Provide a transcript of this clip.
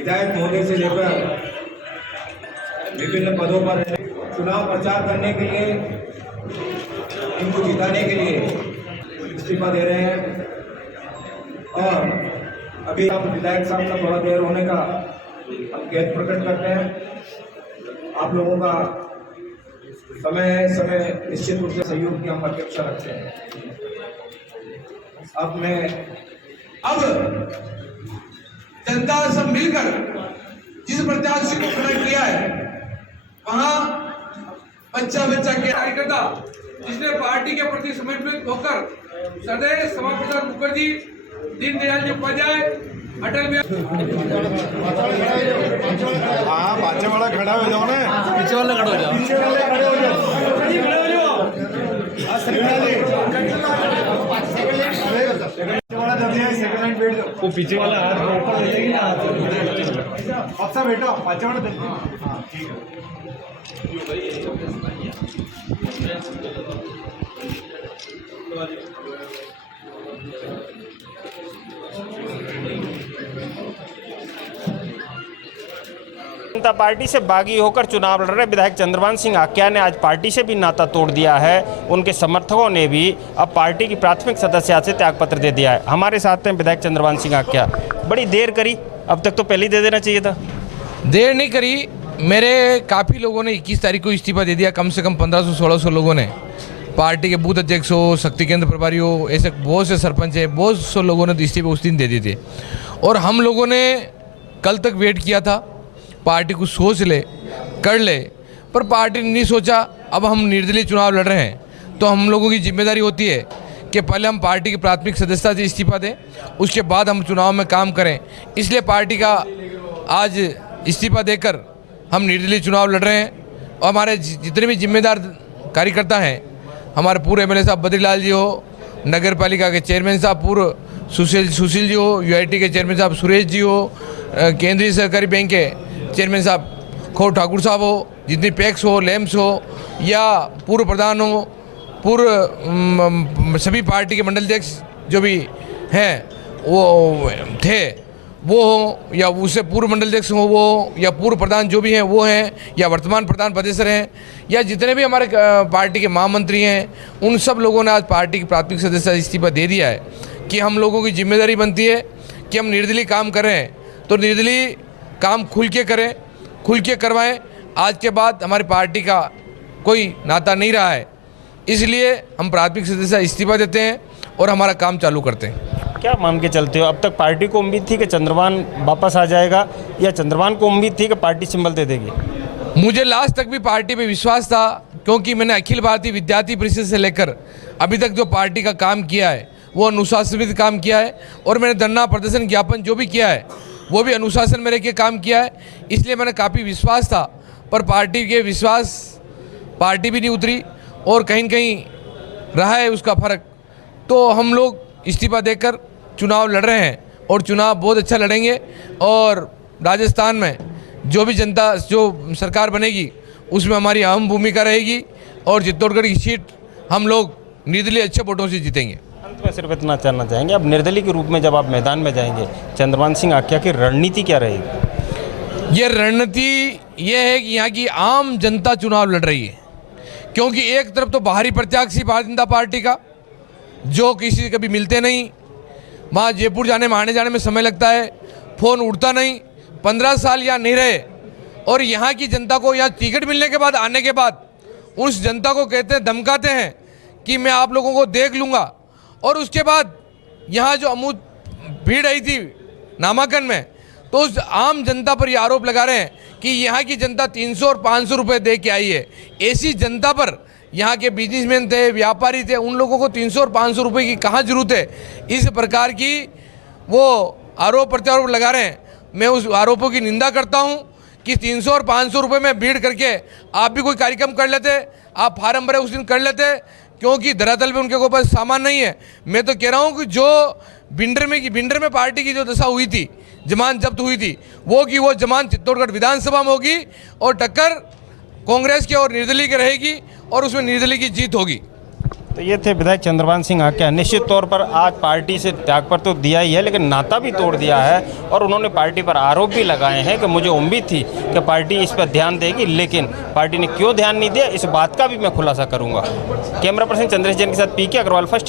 विधायक होने से लेकर विभिन्न पदों पर चुनाव प्रचार करने के लिए, इनको जिताने के लिए इस्तीफा दे रहे हैं। और अभी आप विधायक साहब का थोड़ा देर होने का हम खेद प्रकट करते हैं। आप लोगों का समय निश्चित रूप से सहयोग की हम अपेक्षा रखते हैं। अब जनता सब मिलकर जिस प्रत्याशी को खड़ा किया है, वहां बच्चा के कार्यकर्ता जिसने पार्टी के प्रति समर्पित होकर सदैव श्यामा प्रसाद मुखर्जी, दीनदयाल जी उपाध्याय, अटल हाँ, पाछे वाला खड़ा हो जाओ ना, पीछे वाला खड़ा हो जाओ, वो पीछे वाला हाथ ऊपर ले लेगी ना, अच्छा बेटा पाछे वाला हाँ ठीक है। जनता पार्टी से बागी होकर चुनाव लड़ रहे विधायक चंद्रभान सिंह आक्या ने आज पार्टी से भी नाता तोड़ दिया है। उनके समर्थकों ने भी अब पार्टी की प्राथमिक सदस्यता से त्यागपत्र दे दिया है। हमारे साथ हैं विधायक चंद्रभान सिंह आक्या। बड़ी देर करी, अब तक तो पहले ही दे देना चाहिए था। देर नहीं करी, मेरे काफ़ी लोगों ने 21 तारीख को इस्तीफा दे दिया। कम से कम 1500-1600 लोगों ने, पार्टी के बूथ अध्यक्ष हो, शक्ति केंद्र प्रभारी हो, ऐसे बहुत से सरपंच है, बहुत से लोगों ने इस्तीफे उस दिन दे दिए थे। और हम लोगों ने कल तक वेट किया था, पार्टी को सोच ले कर ले, पर पार्टी ने नहीं सोचा। अब हम निर्दलीय चुनाव लड़ रहे हैं, तो हम लोगों की जिम्मेदारी होती है कि पहले हम पार्टी की प्राथमिक सदस्यता से इस्तीफा दें, उसके बाद हम चुनाव में काम करें। इसलिए पार्टी का आज इस्तीफा देकर हम निर्दलीय चुनाव लड़ रहे हैं। और हमारे जितने भी जिम्मेदार कार्यकर्ता हैं, हमारे पूर्व एमएलए साहब बद्रीलाल जी हो, नगर पालिका के चेयरमैन साहब पूर्व सुशील जी हो, यूआईटी के चेयरमैन साहब सुरेश जी हो, केंद्रीय सहकारी बैंक के चेयरमैन साहब खो ठाकुर साहब हो, जितनी पैक्स हो, लेम्स हो, या पूर्व प्रधान हो, पूर्व सभी पार्टी के मंडल अध्यक्ष जो भी हैं वो थे वो हो, या उससे पूर्व मंडल अध्यक्ष हो वो, या पूर्व प्रधान जो भी हैं वो हैं, या वर्तमान प्रधान पदेसर हैं, या जितने भी हमारे पार्टी के महामंत्री हैं, उन सब लोगों ने आज पार्टी की प्राथमिक सदस्यता इस्तीफा दे दिया है। कि हम लोगों की जिम्मेदारी बनती है कि हम निर्दलीय काम कर रहे हैं तो निर्दलीय काम खुल के करें, खुल के करवाएं। आज के बाद हमारी पार्टी का कोई नाता नहीं रहा है, इसलिए हम प्राथमिक सदस्यता इस्तीफा देते हैं और हमारा काम चालू करते हैं। क्या मान के चलते हो, अब तक पार्टी को उम्मीद थी कि चंद्रभान वापस आ जाएगा, या चंद्रभान को उम्मीद थी कि पार्टी सिंबल दे देगी? मुझे लास्ट तक भी पार्टी पे विश्वास था, क्योंकि मैंने अखिल भारतीय विद्यार्थी परिषद से लेकर अभी तक जो पार्टी का काम किया है वो अनुशासित काम किया है। और मैंने धरना प्रदर्शन ज्ञापन जो भी किया है वो भी अनुशासन में रह के काम किया है, इसलिए मैंने काफ़ी विश्वास था। पर पार्टी के विश्वास पार्टी भी नहीं उतरी और कहीं न कहीं रहा है उसका फ़र्क। तो हम लोग इस्तीफा देकर चुनाव लड़ रहे हैं और चुनाव बहुत अच्छा लड़ेंगे। और राजस्थान में जो भी जनता जो सरकार बनेगी उसमें हमारी अहम भूमिका रहेगी और चित्तौड़गढ़ की सीट हम लोग निर्दलीय अच्छे वोटों से जीतेंगे। अंत में सिर्फ इतना जानना चाहेंगे, अब निर्दलीय के रूप में जब आप मैदान में जाएंगे, चंद्रभान सिंह आक्या की रणनीति क्या रहेगी? ये रणनीति ये है कि यहाँ की आम जनता चुनाव लड़ रही है, क्योंकि एक तरफ तो बाहरी प्रत्याशी भारतीय जनता पार्टी का जो किसी से कभी मिलते नहीं, वहाँ जयपुर जाने में आने जाने में समय लगता है, फ़ोन उठता नहीं, 15 साल यहाँ नहीं रहे, और यहाँ की जनता को यहाँ टिकट मिलने के बाद आने के बाद उस जनता को कहते हैं, धमकाते हैं कि मैं आप लोगों को देख लूँगा। और उसके बाद यहाँ जो अमूत भीड़ आई थी नामांकन में, तो उस आम जनता पर ये आरोप लगा रहे हैं कि यहाँ की जनता 300 और 500 रुपये दे के आई है। ऐसी जनता पर यहाँ के बिजनेसमैन थे, व्यापारी थे, उन लोगों को 300 और 500 रुपये की कहाँ जरूरत है? इस प्रकार की वो आरोप प्रत्यारोप लगा रहे हैं। मैं उस आरोपों की निंदा करता हूँ कि 300 और 500 रुपये में भीड़ करके आप भी कोई कार्यक्रम कर लेते, आप फार्म भरे उस दिन कर लेते, क्योंकि धरातल पे उनके पास सामान नहीं है। मैं तो कह रहा हूँ कि जो भिंडर में पार्टी की जो दशा हुई थी, जमानत जब्त हुई थी, वो जमानत चित्तौड़गढ़ विधानसभा में होगी और टक्कर कांग्रेस की और निर्दलीय की रहेगी और उसमें निर्दलीय की जीत होगी। तो ये थे विधायक चंद्रभान सिंह आक्या। निश्चित तौर पर आज पार्टी से त्यागपत्र तो दिया ही है, लेकिन नाता भी तोड़ दिया है और उन्होंने पार्टी पर आरोप भी लगाए हैं कि मुझे उम्मीद थी कि पार्टी इस पर ध्यान देगी, लेकिन पार्टी ने क्यों ध्यान नहीं दिया, इस बात का भी मैं खुलासा करूंगा। कैमरा पर्सन चंद्रेश जैन के साथ पीके अग्रवाल, फर्स्ट।